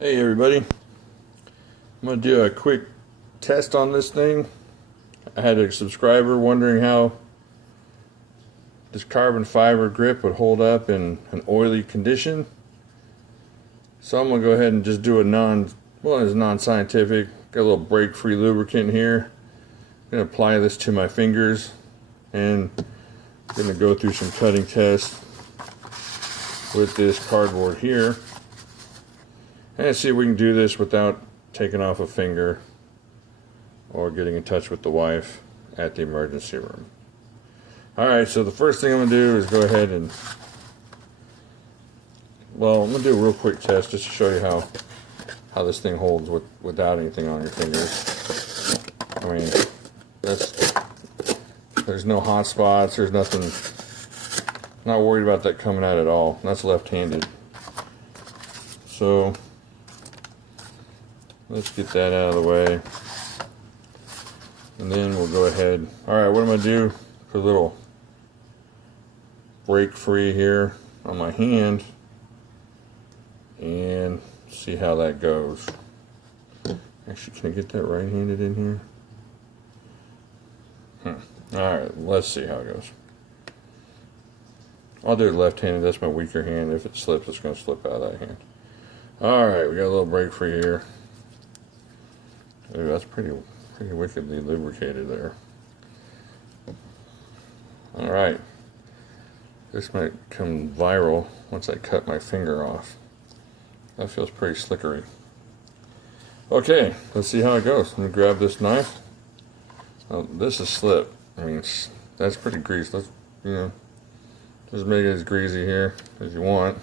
Hey everybody, I'm going to do a quick test on this thing. I had a subscriber wondering how this carbon fiber grip would hold up in an oily condition. So I'm going to go ahead and just do it's non-scientific. Got a little break-free lubricant here. I'm going to apply this to my fingers and I'm going to go through some cutting tests with this cardboard here. And see if we can do this without taking off a finger or getting in touch with the wife at the emergency room. Alright, so the first thing I'm going to do is go ahead and, I'm going to do a real quick test just to show you how this thing holds without anything on your fingers. I mean, there's no hot spots, there's nothing, not worried about that coming out at all. That's left-handed. So let's get that out of the way. And then we'll go ahead. Alright, what I'm going to do, put a little break free here on my hand and see how that goes. Actually, can I get that right-handed in here? Alright, let's see how it goes. I'll do it left-handed, that's my weaker hand. If it slips, it's going to slip out of that hand. Alright, we got a little break free here. Ooh, that's pretty wickedly lubricated there. Alright. This might come viral once I cut my finger off. That feels pretty slickery. Okay, let's see how it goes. I'm going to grab this knife. Oh, this is slip. I mean, that's pretty greasy. Let's, just make it as greasy here as you want.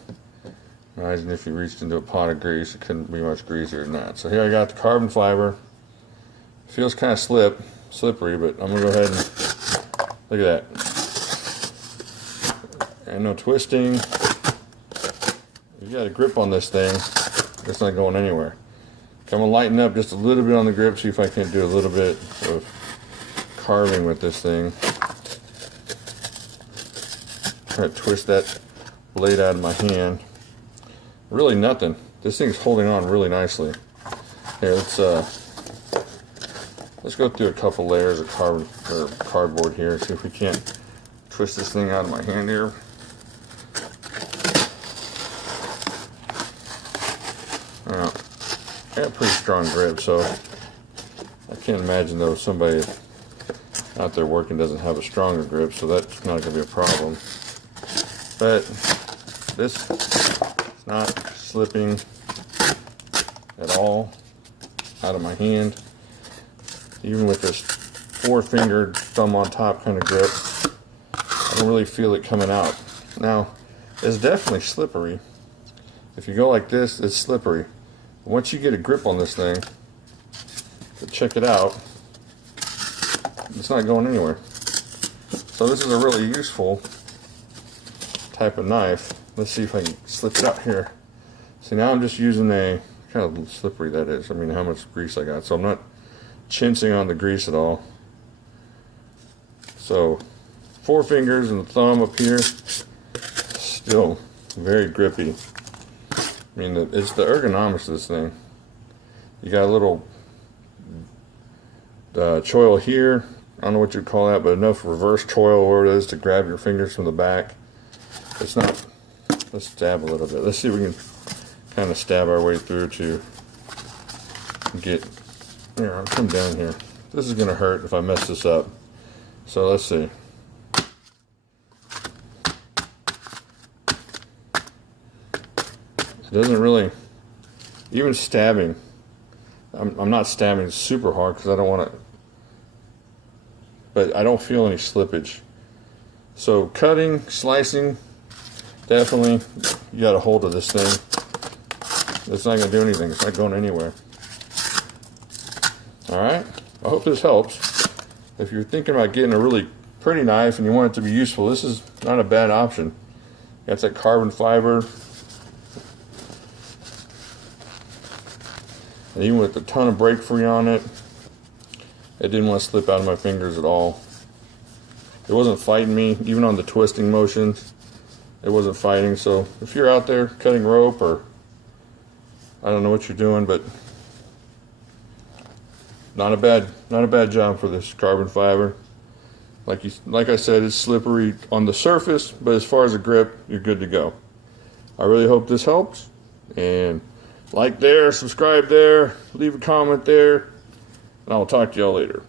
Imagine if you reached into a pot of grease, it couldn't be much greasier than that. So here I got the carbon fiber. Feels kind of slippery, but I'm going to go ahead and look at that. And no twisting. You got a grip on this thing, it's not going anywhere. Okay, I'm going to lighten up just a little bit on the grip, see if I can do a little bit of carving with this thing. Try to twist that blade out of my hand. Really nothing. This thing's holding on really nicely. Here, let's go through a couple layers of cardboard here. See if we can't twist this thing out of my hand here. I got a pretty strong grip, so I can't imagine though somebody out there working doesn't have a stronger grip, so that's not going to be a problem. But this is not slipping at all out of my hand. Even with this four-fingered thumb on top kind of grip, I don't really feel it coming out. Now, it's definitely slippery. If you go like this, it's slippery. Once you get a grip on this thing, check it out, it's not going anywhere. So this is a really useful type of knife. Let's see if I can slip it out here. See, now I'm just using a, kind of slippery that is. I mean, how much grease I got. So I'm not chincing on the grease at all. So, four fingers and the thumb up here, still very grippy. I mean, it's the ergonomics of this thing. You got a little choil here. I don't know what you'd call that, but enough reverse choil where it is to grab your fingers from the back. It's not. Let's stab a little bit. Let's see if we can kind of stab our way through to get. Here, I'll come down here. This is going to hurt if I mess this up. So let's see. It doesn't really, even stabbing, I'm not stabbing super hard because I don't want to, but I don't feel any slippage. So cutting, slicing, definitely you got a hold of this thing. It's not going to do anything. It's not going anywhere. Alright, I hope this helps. If you're thinking about getting a really pretty knife and you want it to be useful, this is not a bad option. Got that carbon fiber. And even with a ton of break free on it, it didn't want to slip out of my fingers at all. It wasn't fighting me, even on the twisting motions. It wasn't fighting. So if you're out there cutting rope or I don't know what you're doing, but not a bad job for this carbon fiber. Like I said, it's slippery on the surface, but as far as a grip, you're good to go. I really hope this helps. And like there, subscribe there, leave a comment there, and I'll talk to y'all later.